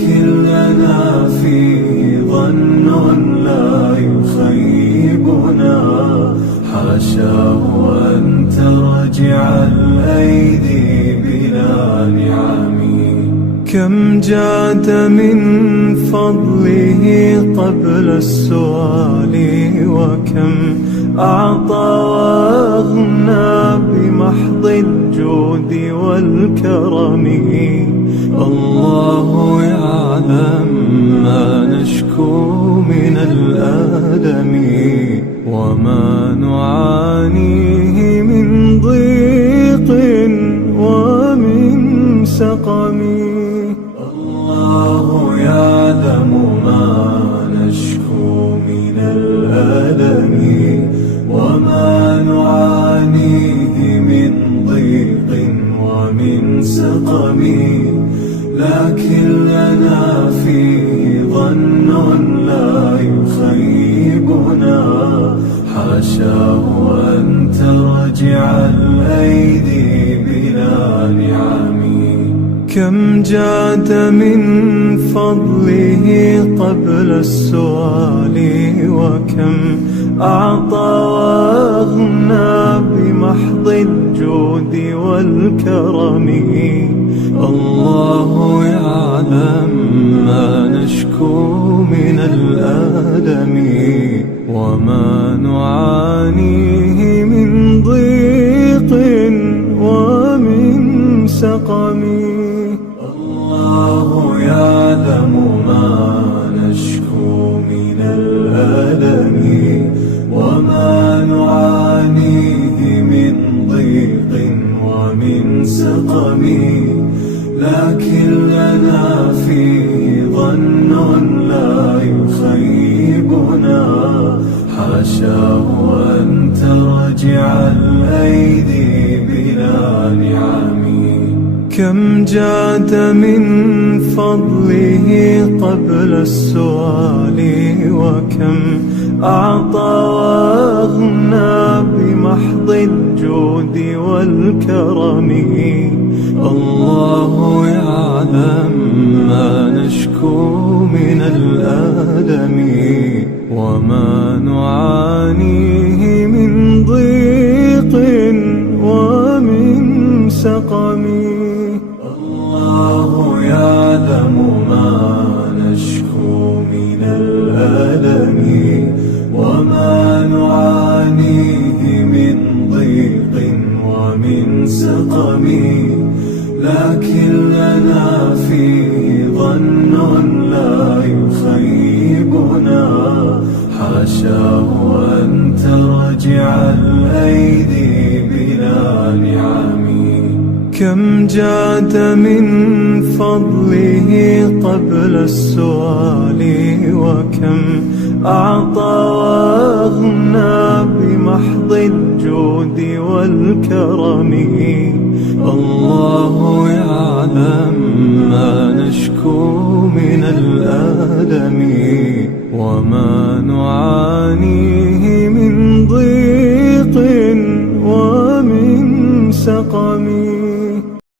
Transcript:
لكن لنا فيه ظن لا يخيبنا، حاشاه أن ترجع الأيدي بلا نعم. كم جاد من فضله قبل السؤال، وكم أعطى وأغنى بمحض الجود والكرم. الله يعلم ما نشكو من الألم، وما نعانيه من ضيق ومن سقم. الله يعلم ما نشكو من الألم، وما نعانيه من ضيق ومن سقم. لكن لنا فيه ظن لا يخيبنا، حاشاه أن ترجع الأيدي بلا نعم. كم جاد من فضله قبل السؤال، وكم أعطى وأغنى بمحض الجود والكرم. الله يعلم ما نشكو من الألم، وما نعانيه من ضيق ومن سقم. الله يعلم ما نشكو من الألم، وما نعانيه من ضيق ومن سقم. لكن لنا فيه ظن لا يخيبنا، حاشاه أن ترجع الأيدي بلا نعم. كم جاد من فضله قبل السؤال، وكم أعطى وأغنى بمحض الجود والكرم. الله يعلم ما نشكو من الألم، وما نعانيه من ضيق ومن سقم. الله يعلم ما نشكو من الألم، وما نعانيه من ضيق ومن سقم. لكن لنا فيه ظن لا يخيبنا، حاشاه أن ترجع الأيدي بلا نعم. كم جاد من فضله قبل السؤال، وكم أعطى وأغنى بمحض الجود والكرم. الله يعلم ما نشكو من الألم، وما